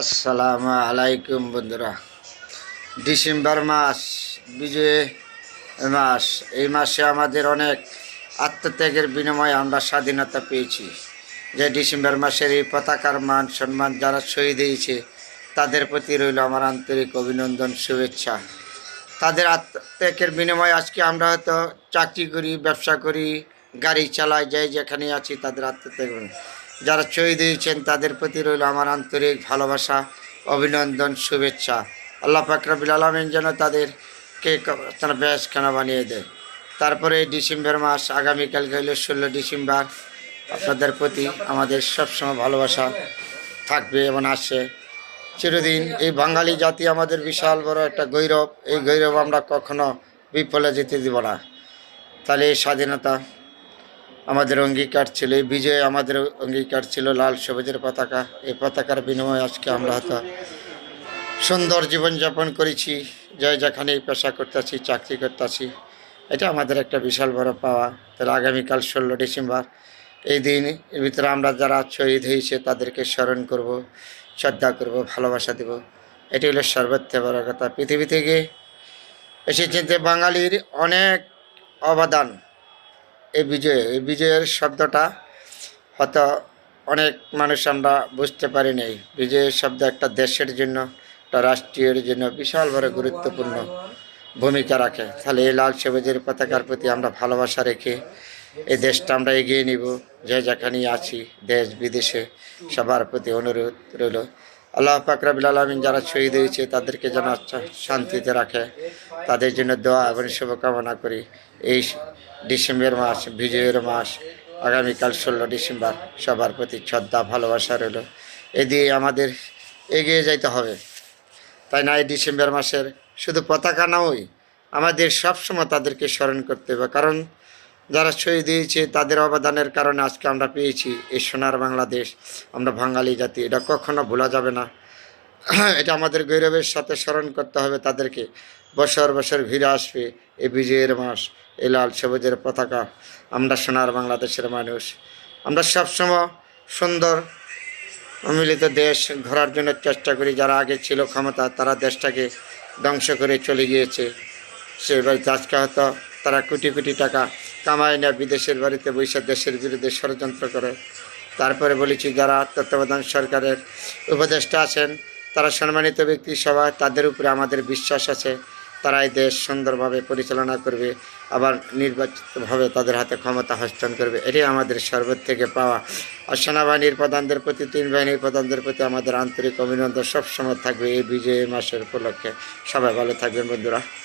আসসালামু আলাইকুম বন্ধুরা। ডিসেম্বর মাস বিজয় মাস। এই মাসে আমাদের অনেক আত্মত্যাগের বিনিময়ে আমরা স্বাধীনতা পেয়েছি। যে ডিসেম্বর মাসের এই পতাকার মান সম্মান যারা শহীদ হয়েছে তাদের প্রতি রইল আমার আন্তরিক অভিনন্দন, শুভেচ্ছা। তাদের আত্মত্যাগের বিনিময়ে আজকে আমরা হয়তো চাকরি করি, ব্যবসা করি, গাড়ি চালাই, যাই যেখানে আছি তাদের আত্মত্যাগ। যারা শহীদ হয়েছেন তাদের প্রতি রইল আমার আন্তরিক ভালোবাসা, অভিনন্দন, শুভেচ্ছা। আল্লাহ পাক রব্বুল আলামিন যেন তাদেরকে তারা বেহেশতখানা বানিয়ে দেয়। তারপরে ডিসেম্বর মাস, আগামীকালকে হইল 16 ডিসেম্বর। আপনাদের প্রতি আমাদের সবসময় ভালোবাসা থাকবে এবং আসে চিরদিন। এই বাঙালি জাতি আমাদের বিশাল বড় একটা গৌরব। এই গৌরব আমরা কখনো বিফলে যেতে দিব না। তাহলে এই স্বাধীনতা আমাদের অঙ্গীকার ছিল, এই বিজয় আমাদের অঙ্গীকার ছিল, লাল সবুজের পতাকা। এই পতাকার বিনিময়ে আজকে আমরা হয়তো সুন্দর জীবনযাপন করেছি, যাই যেখানে পেশা করতেছি, চাকরি করতেছি, এটা আমাদের একটা বিশাল বড় পাওয়া। তাহলে আগামীকাল 16 ডিসেম্বর এই দিন এর ভিতরে আমরা যারা শহীদ হয়েছে তাদেরকে স্মরণ করব, শ্রদ্ধা করব, ভালোবাসা দেব। এটি হলো সর্বোচ্চ বড় কথা। পৃথিবী থেকে এসেছেন যে বাঙালির অনেক অবদান। এই বিজয়ের শব্দটা হয়তো অনেক মানুষ আমরা বুঝতে পারি নাই। বিজয়ের শব্দ একটা দেশের জন্য, একটা রাষ্ট্রীয়ের জন্য বিশাল বড় গুরুত্বপূর্ণ ভূমিকা রাখে। তাহলে এই লাল সবুজের পতাকার প্রতি আমরা ভালোবাসা রেখে এই দেশটা আমরা এগিয়ে নিব। যে যেখানেই আছি, দেশ বিদেশে, সবার প্রতি অনুরোধ রইল আল্লাহ পাক রব্বুল আলামিন যারা শহীদ হয়েছে তাদেরকে যেন শান্তিতে রাখে। তাদের জন্য দোয়া এবং শুভকামনা করি। এই ডিসেম্বর মাস, বিজয়ের মাস, আগামীকাল 16 ডিসেম্বর সবার প্রতি শ্রদ্ধা ভালোবাসা রইল। এ দিয়ে আমাদের এগিয়ে যাইতে হবে, তাই না? এই ডিসেম্বর মাসের শুধু পতাকা নয়, আমাদের সবসময় তাদেরকে স্মরণ করতে হবে। কারণ যারা শহীদ হয়েছে তাদের অবদানের কারণে আজকে আমরা পেয়েছি এই সোনার বাংলাদেশ। আমরা বাঙালি জাতি, এটা কখনো ভোলা যাবে না। এটা আমাদের গৌরবের সাথে স্মরণ করতে হবে তাদেরকে। বছর বছর ঘিরে আসবে এই বিজয়ের মাস, এই লাল সবুজের পতাকা। আমরা সোনার বাংলাদেশের মানুষ, আমরা সবসময় সুন্দর মিলিত দেশ গড়ার জন্য চেষ্টা করি। যারা আগে ছিল ক্ষমতা তারা দেশটাকে ধ্বংস করে চলে গিয়েছে। সে বাড়িতে আজকে হয়তো তারা কোটি কোটি টাকা কামায় না, বিদেশের বাড়িতে বৈশাখ দেশের বিরুদ্ধে ষড়যন্ত্র করে। তারপরে বলেছি যারা তত্ত্বাবধান সরকারের উপদেষ্টা আছেন তারা সম্মানিত ব্যক্তি সবাই, তাদের উপরে আমাদের বিশ্বাস আছে তারা এই দেশ সুন্দরভাবে পরিচালনা করবে, আবার নির্বাচিতভাবে তাদের হাতে ক্ষমতা হস্তান্তর করবে। এটাই আমাদের সর্বোচ্চ থেকে পাওয়া। আর সেনাবাহিনীর প্রধানদের প্রতি, 3 বাহিনীর প্রধানদের প্রতি আমাদের আন্তরিক অভিনন্দন সবসময় থাকবে এই বিজয় মাসের উপলক্ষে। সবাই ভালো থাকবেন বন্ধুরা।